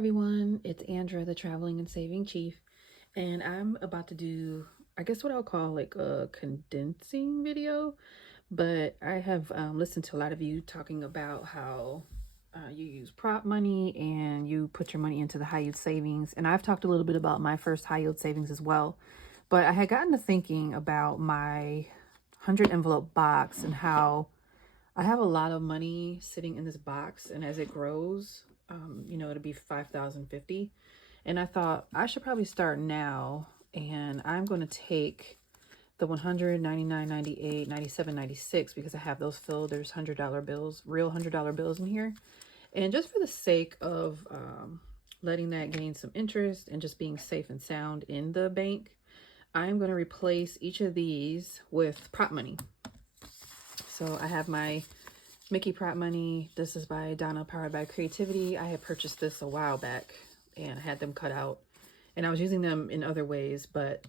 everyone, it's Andra, the Traveling and Saving Chief, and I'm about to do, I guess what I'll call like a condensing video, but I have listened to a lot of you talking about how you use prop money and you put your money into the high yield savings, and I've talked a little bit about my first high yield savings as well, but I had gotten to thinking about my 100 envelope box and how I have a lot of money sitting in this box, and as it grows, it'll be 5,050. And I thought I should probably start now, and I'm going to take the 100, 99, 98, 97, 96 because I have those filled. There's $100 bills, real $100 bills in here. And just for the sake of letting that gain some interest and just being safe and sound in the bank, I'm going to replace each of these with prop money. So I have my Mickey prop money. This is by Donna, powered by creativity. I had purchased this a while back and I had them cut out, and I was using them in other ways, but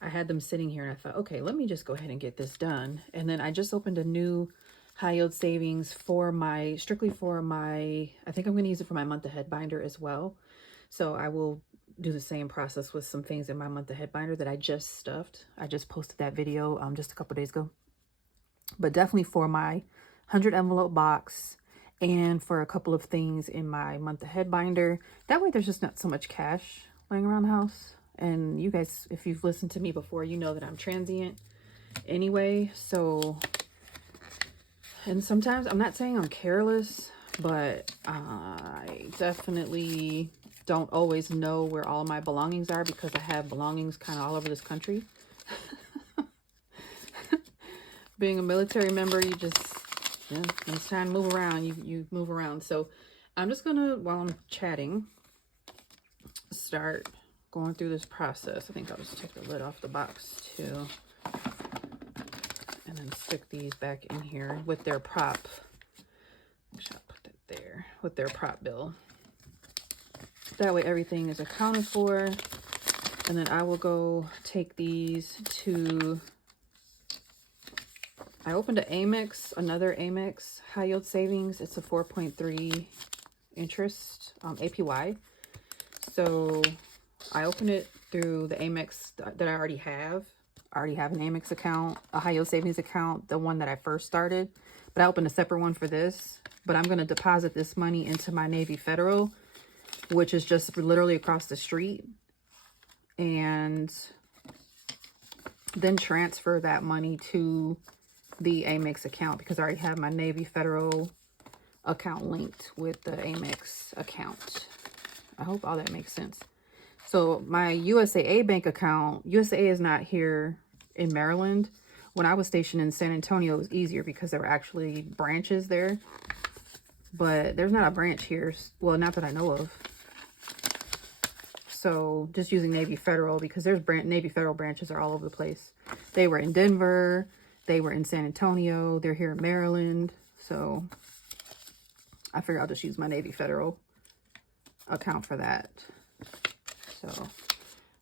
I had them sitting here and I thought, okay, let me just go ahead and get this done. And then I just opened a new high yield savings for strictly for my, I think I'm going to use it for my month ahead binder as well. So I will do the same process with some things in my month ahead binder that I just stuffed. I just posted that video just a couple days ago. But definitely for my 100 envelope box and for a couple of things in my month ahead binder. That way there's just not so much cash laying around the house. And you guys, if you've listened to me before, you know that I'm transient anyway. So, and sometimes, I'm not saying I'm careless, but I definitely don't always know where all of my belongings are because I have belongings kind of all over this country. Being a military member, you just, when it's time to move around, you move around. So I'm just gonna, while I'm chatting, start going through this process. I think I'll just take the lid off the box too, and then stick these back in here with their prop. Actually, I'll put that there with their prop bill. That way everything is accounted for. And then I will go take these to, I opened another Amex high yield savings. It's a 4.3 interest APY. So I opened it through the Amex that I already have. I already have an Amex account, a high yield savings account, the one that I first started. But I opened a separate one for this. But I'm going to deposit this money into my Navy Federal, which is just literally across the street. And then transfer that money to the Amex account because I already have my Navy Federal account linked with the Amex account. I hope all that makes sense. So my USAA bank account, USAA is not here in Maryland. When I was stationed in San Antonio, it was easier because there were actually branches there. But there's not a branch here. Well, not that I know of. So just using Navy Federal because there's Navy Federal branches are all over the place. They were in Denver. They were in San Antonio. They're here in Maryland. So I figure I'll just use my Navy Federal account for that. So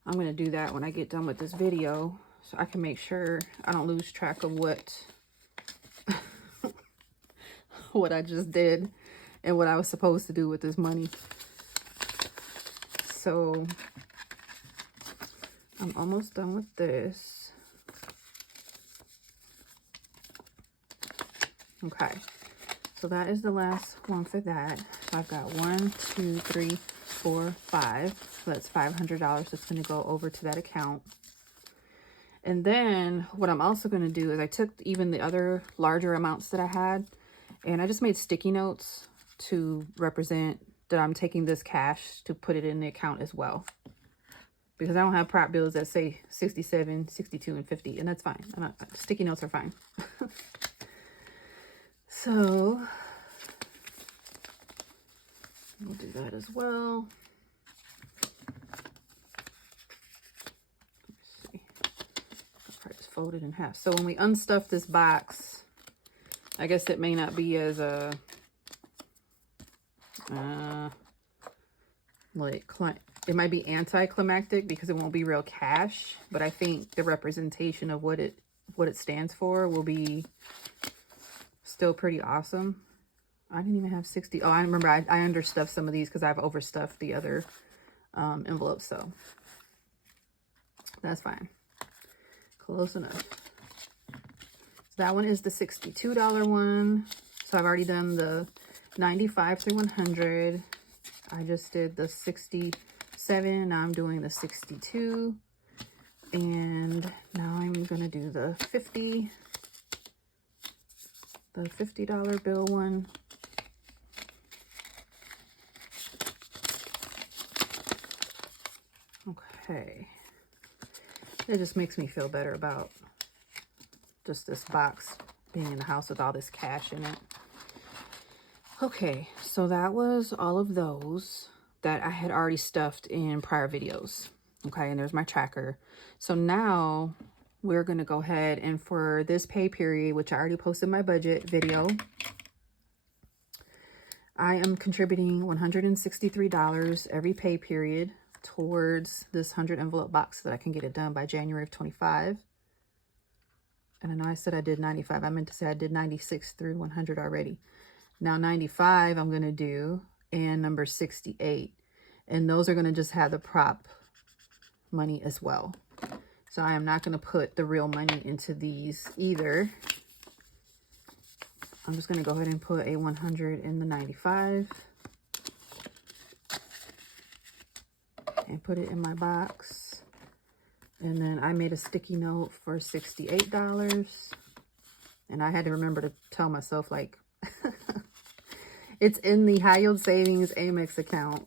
I'm going to do that when I get done with this video so I can make sure I don't lose track of what what I just did and what I was supposed to do with this money. So I'm almost done with this. Okay, so that is the last one for that. So I've got 1, 2, 3, 4, 5. So that's $500 that's going to go over to that account. And then what I'm also going to do is I took even the other larger amounts that I had and I just made sticky notes to represent that I'm taking this cash to put it in the account as well. Because I don't have prop bills that say 67, 62, and 50, and that's fine. Sticky notes are fine. So we'll do that as well. Let's see. I'll probably just fold it in half. So when we unstuff this box, I guess it may not be as it might be anticlimactic because it won't be real cash, but I think the representation of what it stands for will be still pretty awesome. I didn't even have 60. Oh, I remember I understuffed some of these because I've overstuffed the other envelopes. So that's fine. Close enough. So that one is the $62 one. So I've already done the 95 through 100. I just did the 67. Now I'm doing the 62. And now I'm going to do the $50 bill one. Okay. It just makes me feel better about just this box being in the house with all this cash in it. Okay, so that was all of those that I had already stuffed in prior videos. Okay, and there's my tracker. So now we're going to go ahead and for this pay period, which I already posted my budget video, I am contributing $163 every pay period towards this 100 envelope box so that I can get it done by January of 25. And I know I said I did 95. I meant to say I did 96 through 100 already. Now 95 I'm going to do, and number 68. And those are going to just have the prop money as well. So I am not going to put the real money into these either. I'm just going to go ahead and put a 100 in the 95. And put it in my box. And then I made a sticky note for $68. And I had to remember to tell myself, like, it's in the high yield savings Amex account.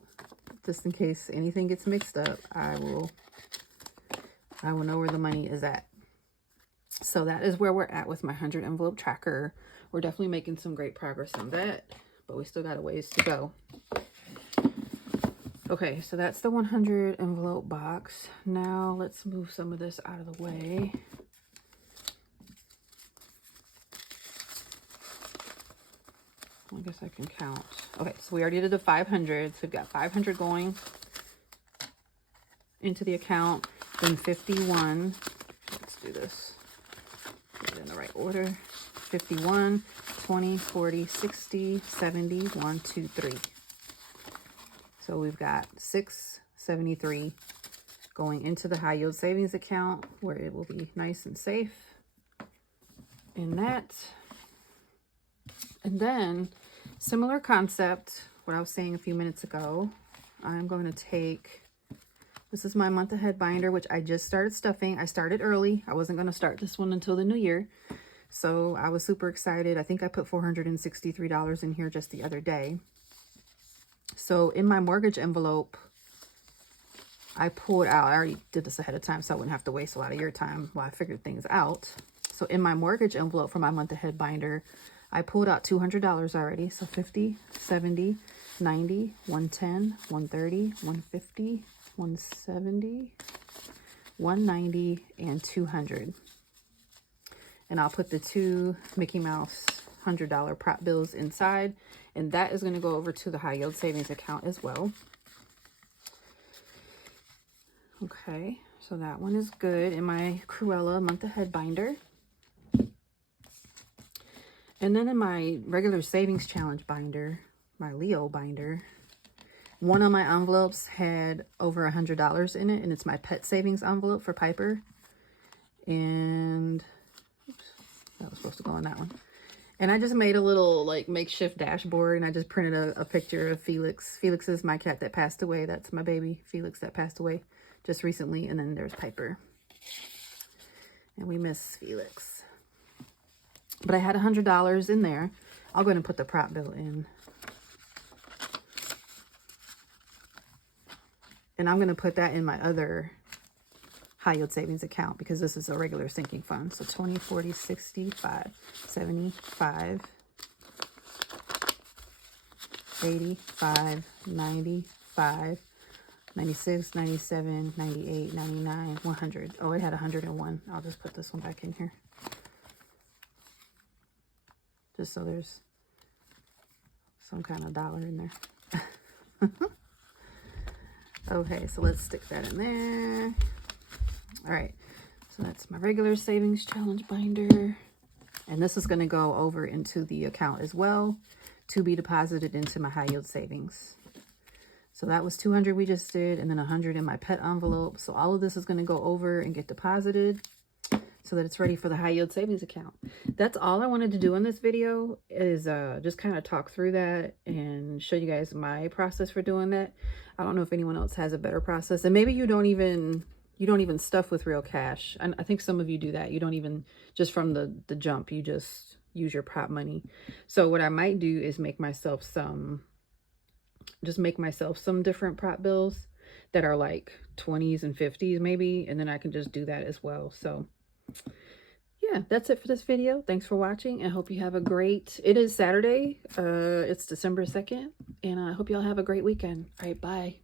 Just in case anything gets mixed up, I will know where the money is at. So that is where we're at with my 100 envelope tracker. We're definitely making some great progress on that, but we still got a ways to go. Okay, so that's the 100 envelope box. Now let's move some of this out of the way. I guess I can count. Okay, so we already did the 500. So we've got 500 going into the account, then 51. Let's do this. Get it in the right order. 51, 20, 40, 60, 70, 1, 2, 3. So we've got 673 going into the high yield savings account where it will be nice and safe in that. And then similar concept, what I was saying a few minutes ago, I'm going to take, this is my month ahead binder, which I just started stuffing. I started early. I wasn't going to start this one until the new year. So I was super excited. I think I put $463 in here just the other day. So in my mortgage envelope, I pulled out, I already did this ahead of time so I wouldn't have to waste a lot of your time while I figured things out. So in my mortgage envelope for my month ahead binder, I pulled out $200 already. So 50, 70, 90, 110, 130, 150, 170, 190, and 200. And I'll put the two Mickey Mouse $100 prop bills inside. And that is going to go over to the high yield savings account as well. Okay, so that one is good in my Cruella month ahead binder. And then in my regular savings challenge binder, my Leo binder, one of my envelopes had over $100 in it, and it's my pet savings envelope for Piper. And oops, that was supposed to go on that one. And I just made a little like makeshift dashboard, and I just printed a picture of Felix. Felix is my cat that passed away. That's my baby, Felix, that passed away just recently. And then there's Piper. And we miss Felix. But I had $100 in there. I'll go ahead and put the prop bill in. And I'm going to put that in my other high yield savings account because this is a regular sinking fund. So 20, 40, 65, 75, 85, 95, 96, 97, 98, 99, 100. Oh, it had 101. I'll just put this one back in here. Just so there's some kind of dollar in there. Okay, so let's stick that in there. All right, so that's my regular savings challenge binder. And this is going to go over into the account as well to be deposited into my high yield savings. So that was 200 we just did, and then 100 in my pet envelope. So all of this is going to go over and get deposited so that it's ready for the high yield savings account. That's all I wanted to do in this video, is just kind of talk through that and show you guys my process for doing that. I don't know if anyone else has a better process, and maybe you don't even stuff with real cash. And I think some of you do that. You don't even, just from the jump, you just use your prop money. So what I might do is make myself some different prop bills that are like 20s and 50s maybe, and then I can just do that as well. So yeah, that's it for this video. Thanks for watching. I hope you have a great, it is Saturday, it's December 2nd, and I hope y'all have a great weekend. All right, bye.